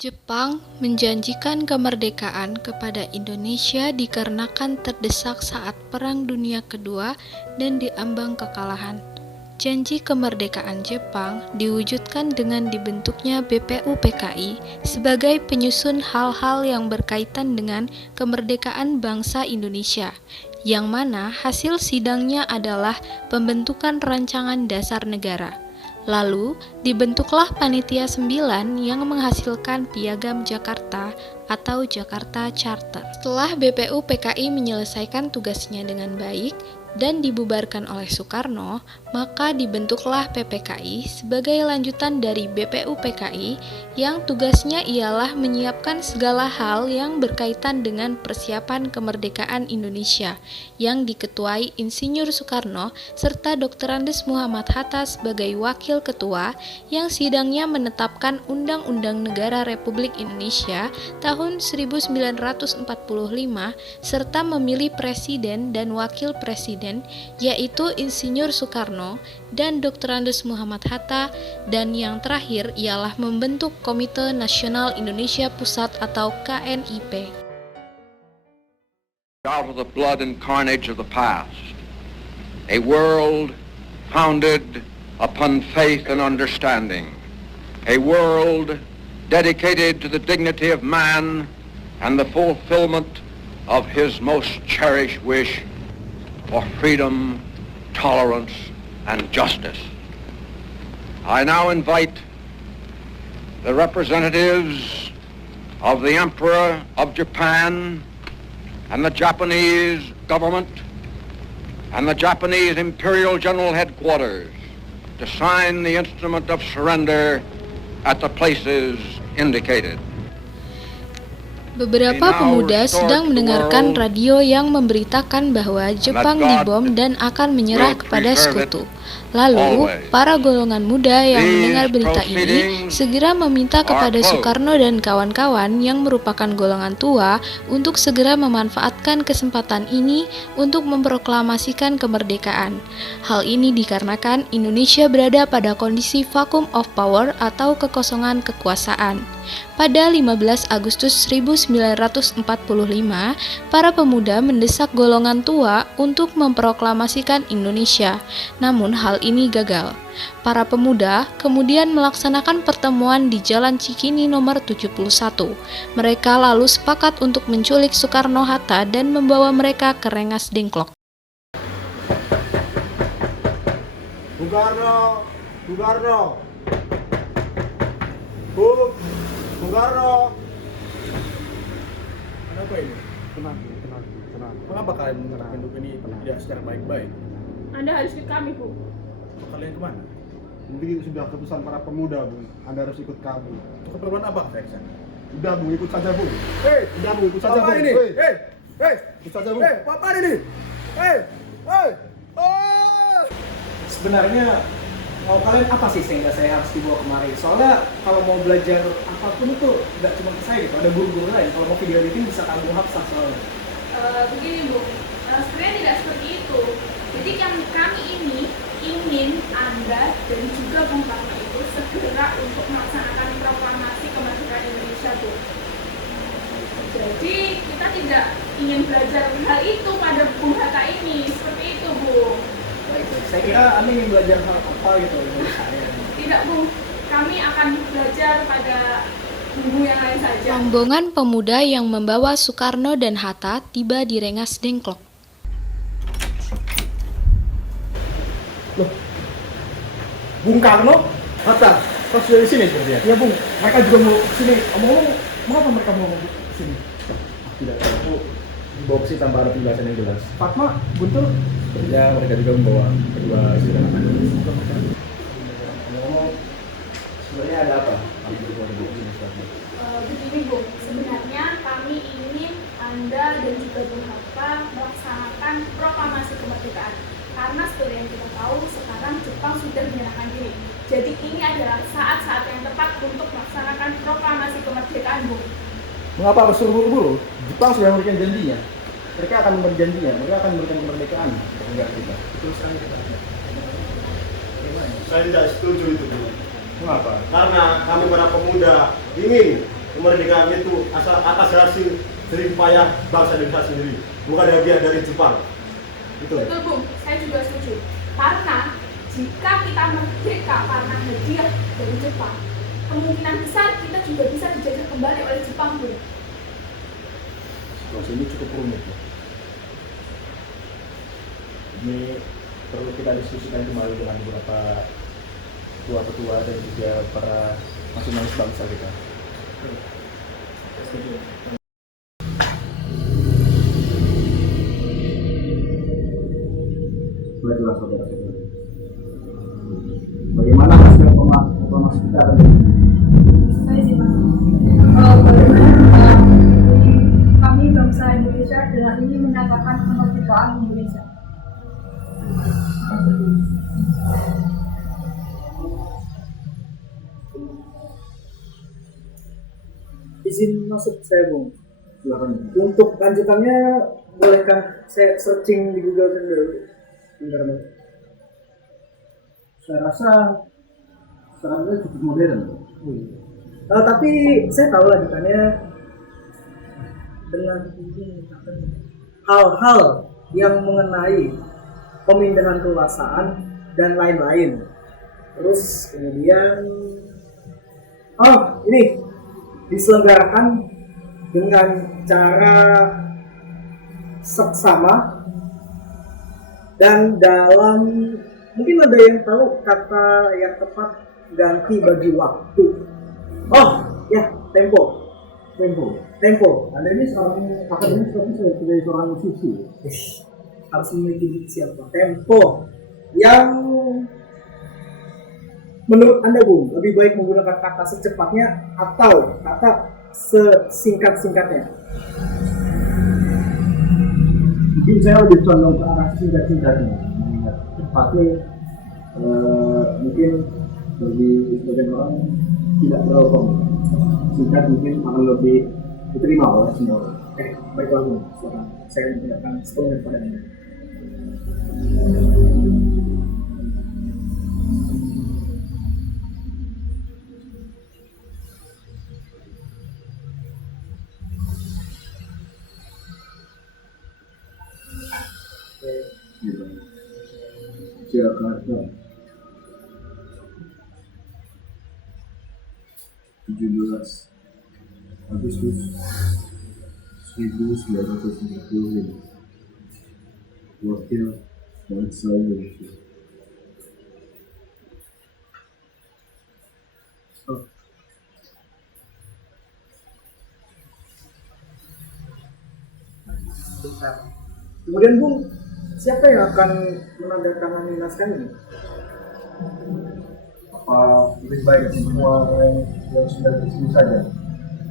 Jepang menjanjikan kemerdekaan kepada Indonesia dikarenakan terdesak saat Perang Dunia Kedua dan diambang kekalahan. Janji kemerdekaan Jepang diwujudkan dengan dibentuknya BPUPKI sebagai penyusun hal-hal yang berkaitan dengan kemerdekaan bangsa Indonesia, yang mana hasil sidangnya adalah pembentukan rancangan dasar negara. Lalu, dibentuklah Panitia 9 yang menghasilkan Piagam Jakarta atau Jakarta Charter. Setelah BPUPKI menyelesaikan tugasnya dengan baik dan dibubarkan oleh Soekarno, maka dibentuklah PPKI sebagai lanjutan dari BPUPKI yang tugasnya ialah menyiapkan segala hal yang berkaitan dengan persiapan kemerdekaan Indonesia yang diketuai Insinyur Soekarno serta Dr. Andes Muhammad Hatta sebagai wakil ketua yang sidangnya menetapkan Undang-Undang Negara Republik Indonesia tahun 1945 serta memilih presiden dan wakil presiden yaitu Insinyur Soekarno dan Dr. Andes Muhammad Hatta, dan yang terakhir ialah membentuk Komite Nasional Indonesia Pusat atau KNIP. Out of the blood and carnage of the past, a world founded upon faith and understanding, a world dedicated to the dignity of man and the fulfillment of his most cherished wish for freedom, tolerance, and justice. I now invite the representatives of the Emperor of Japan and the Japanese government and the Japanese Imperial General Headquarters to sign the instrument of surrender at the places indicated. Beberapa pemuda sedang mendengarkan radio yang memberitakan bahwa Jepang dibom dan akan menyerah kepada sekutu. Lalu, para golongan muda yang mendengar berita ini segera meminta kepada Soekarno dan kawan-kawan yang merupakan golongan tua untuk segera memanfaatkan kesempatan ini untuk memproklamasikan kemerdekaan. Hal ini dikarenakan Indonesia berada pada kondisi vacuum of power atau kekosongan kekuasaan. Pada 15 Agustus 1945, para pemuda mendesak golongan tua untuk memproklamasikan Indonesia. Namun hal ini gagal. Para pemuda kemudian melaksanakan pertemuan di Jalan Cikini nomor 71. Mereka lalu sepakat untuk menculik Soekarno-Hatta dan membawa mereka ke Rengas Dengklok. Soekarno, Kenapa ini? tenang. Mengapa kalian mendukung ini tidak secara baik-baik? Anda harus ikut kami, Bu. Kalian kemana? Ini sudah keputusan para pemuda, Bu. Anda harus ikut kami. Untuk keperluan apa, Feksan? Udah, Bu, ikut saja, Bu. Hei, Udah, Bu, ikut saja, Bu. apa ini? Hei, Ikut saja, Bu. apa ini? Hei, oh! Sebenarnya mau kalian apa sih sehingga saya harus dibawa kemari? Soalnya kalau mau belajar apapun itu nggak cuma ke saya gitu, ada guru-guru lain. Kalau mau video editing bisa kamu hafal soalnya. Begini, Bu. Sebenarnya tidak seperti itu. Jadi kami ini ingin Anda dan juga Bung Karno itu segera untuk melaksanakan proklamasi kemerdekaan Indonesia, Bu. Jadi kita tidak ingin belajar hal itu pada Bung Hatta ini. Seperti itu, Bu. Saya kira Anda ingin belajar hal apa gitu dari saya. Tidak, Bu. Kami akan belajar pada buku yang lain saja. Rombongan pemuda yang membawa Soekarno dan Hatta tiba di Rengas Dengklok. Loh, Bung Karno, Hatta, pas dari sini sepertinya. Ya Bung, mereka juga mau sini. Omong-omong, mengapa mereka mau sini? Tidak tahu. Dibawa ke sini tanpa ada penjelasan yang jelas. Fatma, Guntur, Ya, mereka juga membawa kedua istri dan anak. ngomong sebenarnya ada apa? Begini, Bu, sebenarnya kami ingin Anda dan juga Bung Hatta melaksanakan proklamasi kemerdekaan. Karena seperti yang kita tahu, sekarang Jepang sudah menyerahkan diri. Jadi ini adalah saat-saat yang tepat untuk melaksanakan proklamasi kemerdekaan, Bu. Mengapa harus buru-buru? Jepang sudah memberikan janjinya. Mereka akan memberi janjinya, mereka akan memberikan kemerdekaan ke negara kita. Terus sekarang kita Saya tidak setuju itu, Bu. Mengapa? Karena kami para pemuda ingin kemerdekaan itu atas hasil jerih payah bangsa Indonesia sendiri, bukan hadiah dari Jepang. Betul. Betul Bung, saya juga setuju. Karena jika kita merdeka karena hadiah dari Jepang, kemungkinan besar kita juga bisa dijajah kembali oleh Jepang Bung. Situasi ini cukup rumit. Ini perlu kita diskusikan kembali dengan beberapa ketua-ketua dan juga para nasionalis bangsa kita. Baiklah saudara-saudara. Bagaimana hasil proklamasi kita? Kami bangsa Indonesia dengan ini menyatakan kemerdekaan Indonesia. Izin masuk saya Bung. Silakan. Untuk lanjutannya bolehkah saya searching di Google dulu? Bentar Bang. Saya rasa sekarang ini cukup modern. Tapi saya tahu lanjutannya dengan hal-hal yang mengenai pemindahan kekuasaan dan lain-lain. Terus kemudian ini diselenggarakan dengan cara seksama dan dalam, mungkin ada yang tahu kata yang tepat ganti bagi waktu. Tempo. Anda ini seorang akademis tapi sebagai seorang musisi. Harus memiliki siapa? Tempo yang menurut Anda Bung, lebih baik menggunakan kata secepatnya atau kata sesingkat-singkatnya? Mungkin saya lebih condong ke arah singkat-singkatnya. Mengingat cepatnya mungkin bagi sebagian orang tidak terlalu kompleks. Singkat mungkin akan lebih diterima oleh semua orang. Baiklah Bung, sekarang saya mengingatkan sepenuhnya kepada Anda. Jakarta 17 Agustus 1945. Wakil bangsa Indonesia. Kemudian Bung, siapa yang akan menandatangani naskah ini? Apa lebih baik semua yang sudah disebut saja?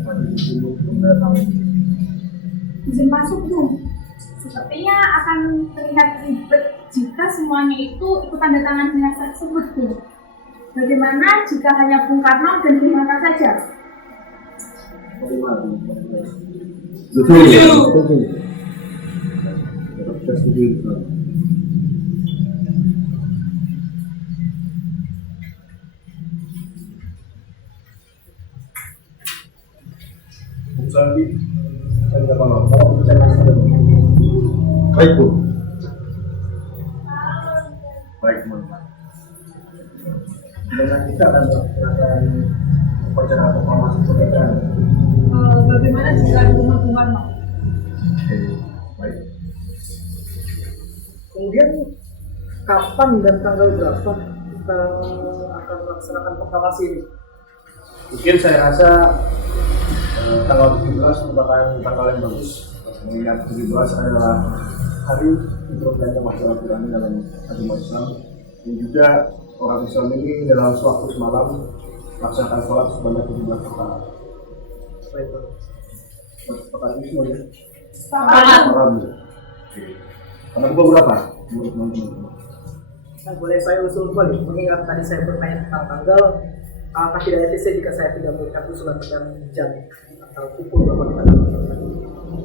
Dulu mendatang. Izin masuk Bung. Sepertinya akan terlihat ribet jika semuanya itu ikut tanda tangan di naskah tersebut Bung. Bagaimana jika hanya Bung Karno dan Bung Hatta saja? Bagaimana? Betul. Kita setuju. Saya tidak paham. Kalau bicara masalah baik Bu. Baik teman-teman. Dengan kita akan melakukan upacara proklamasi kemerdekaan. Bagaimana jika rumah Bung Karno? Baik. Kemudian kapan dan tanggal berapa kita akan melaksanakan proklamasi ini? Mungkin saya rasa tanggal 17 merupakan tanggal yang bagus, mengingat 17 adalah hari untuk belanja masalah Quran dalam agama Islam, dan juga orang Islam ini dalam suatu semalam melaksanakan sholat sebanyak 17 kali. Baik, Pak. Sepakat itu ya? Sepakat. Karena pukul berapa? Menurut teman-teman. Nah, boleh saya usul kembali, mengingat tadi saya bertanya tentang tanggal, apakah tidak etis jika saya tidak memberikan usulan tentang jam atau pukul berapa kita akan melaksanakan?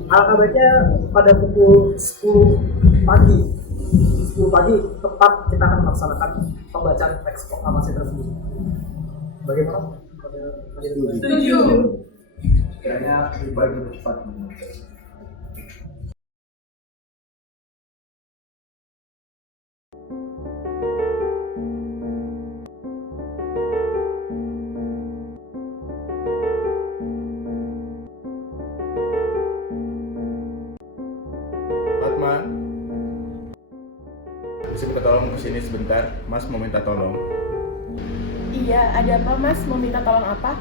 Alangkah baiknya pada pukul 10 pagi tepat kita akan melaksanakan pembacaan teks proklamasi tersebut. Bagaimana? Setuju. kiranya lebih baik lebih cepat. Fatma, bisa minta tolong kesini sebentar, Mas mau minta tolong. Iya, ada apa Mas? Mau minta tolong apa?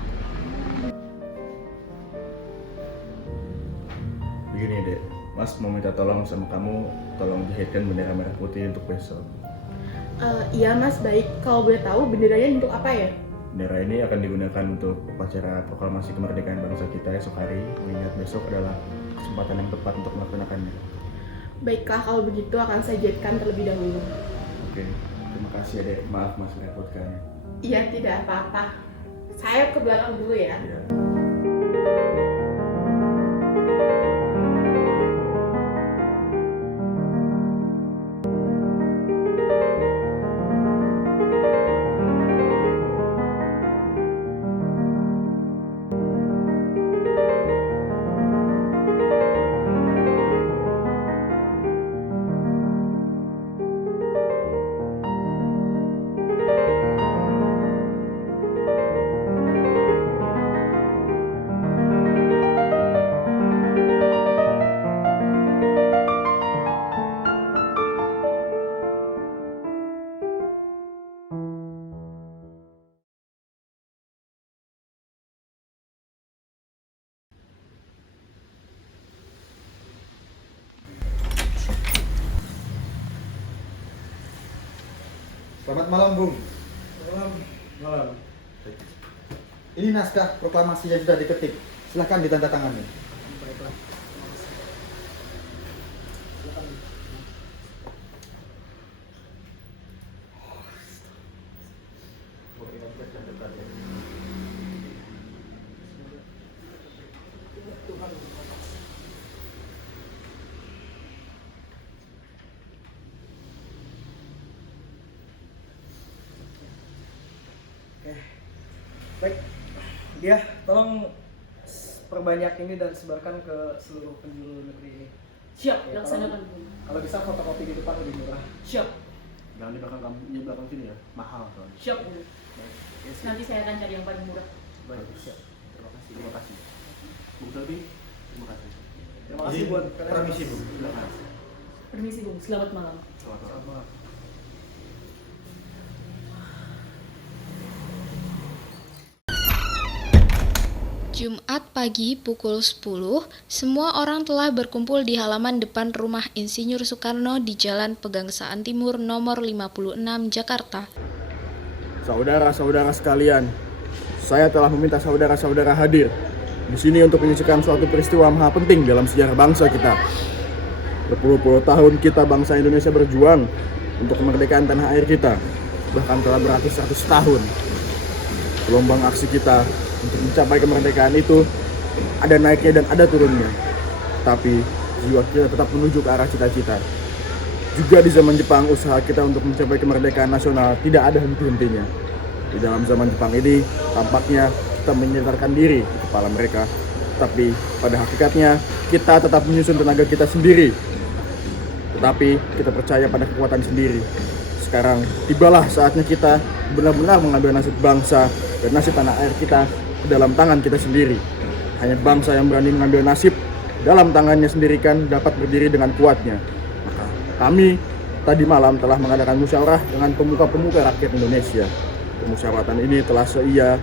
Begini deh, Mas mau minta tolong sama kamu, tolong jahitkan bendera merah putih untuk besok. Iya Mas, baik. Kalau boleh tahu benderanya untuk apa ya? Bendera ini akan digunakan untuk upacara proklamasi kemerdekaan bangsa kita esok hari, mengingat besok adalah kesempatan yang tepat untuk melaksanakannya. Baiklah, kalau begitu akan saya jahitkan terlebih dahulu. Oke, terima kasih Dek. Maaf Mas merepotkan. Iya, tidak apa-apa. Saya ke belakang dulu ya. Iya. Selamat malam, Bung. Malam. Ini naskah proklamasi yang sudah diketik. Silahkan ditandatangani. Baik, dia tolong perbanyak ini dan sebarkan ke seluruh penjuru negeri ini. Siap, Ya, laksanakan. kalau bisa fotokopi di depan lebih murah. Siap, Jangan di belakang sini ya, mahal soalnya. siap. Baik, yes. Nanti saya akan cari yang paling murah. Baik, siap. Terima kasih. Bung Selvi, terima kasih. Terima kasih buat kalian. Permisi, Bung. Silakan. Permisi Bung, selamat malam. Selamat malam. Jumat pagi pukul 10, semua orang telah berkumpul di halaman depan rumah Insinyur Soekarno di Jalan Pegangsaan Timur nomor 56, Jakarta. Saudara-saudara sekalian, saya telah meminta saudara-saudara hadir di sini untuk menyaksikan suatu peristiwa maha penting dalam sejarah bangsa kita. Berpuluh-puluh tahun kita bangsa Indonesia berjuang untuk kemerdekaan tanah air kita, bahkan telah beratus-ratus tahun. Gelombang aksi kita untuk mencapai kemerdekaan itu ada naiknya dan ada turunnya. Tapi jiwa kita tetap menuju ke arah cita-cita. Juga di zaman Jepang, usaha kita untuk mencapai kemerdekaan nasional tidak ada henti-hentinya. Di dalam zaman Jepang ini, tampaknya kita menyedarkan diri di kepala mereka. Tapi pada hakikatnya, kita tetap menyusun tenaga kita sendiri. Tetapi kita percaya pada kekuatan sendiri. Sekarang tibalah saatnya kita benar-benar mengambil nasib bangsa dan nasib tanah air kita ke dalam tangan kita sendiri. Hanya bangsa yang berani mengambil nasib dalam tangannya sendiri kan dapat berdiri dengan kuatnya. Maka kami tadi malam telah mengadakan musyawarah dengan pemuka-pemuka rakyat Indonesia. Musyawaratan ini telah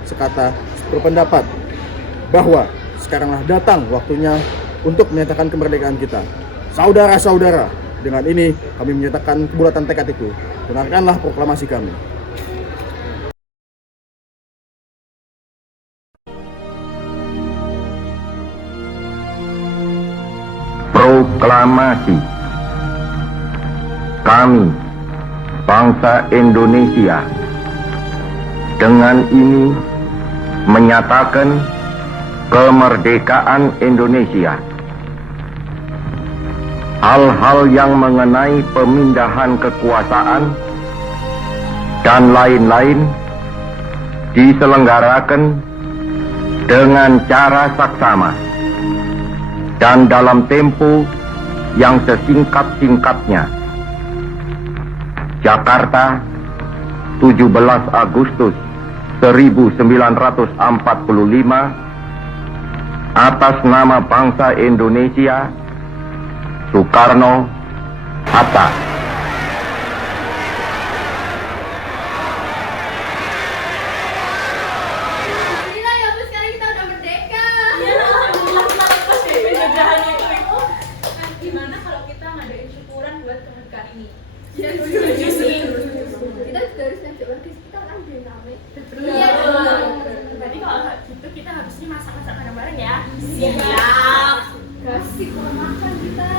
sekata berpendapat bahwa sekaranglah datang waktunya untuk menyatakan kemerdekaan kita. Saudara-saudara, dengan ini kami menyatakan kebulatan tekad itu. Dengarkanlah proklamasi kami. Proklamasi. Kami, bangsa Indonesia, dengan ini menyatakan kemerdekaan Indonesia. Hal-hal yang mengenai pemindahan kekuasaan dan lain-lain diselenggarakan dengan cara saksama dan dalam tempo yang sesingkat-singkatnya. Jakarta, 17 Agustus 1945, atas nama bangsa Indonesia, Soekarno, Hatta. Gimana kalau kita ngadain syukuran buat kemerdekaan ini? Kita juga harus ngajak warga sekitar kan biar rame. Iya. Berarti kalau gitu kita harusnya masak-masak bareng-bareng ya. Siap. Kasih kalau makan kita.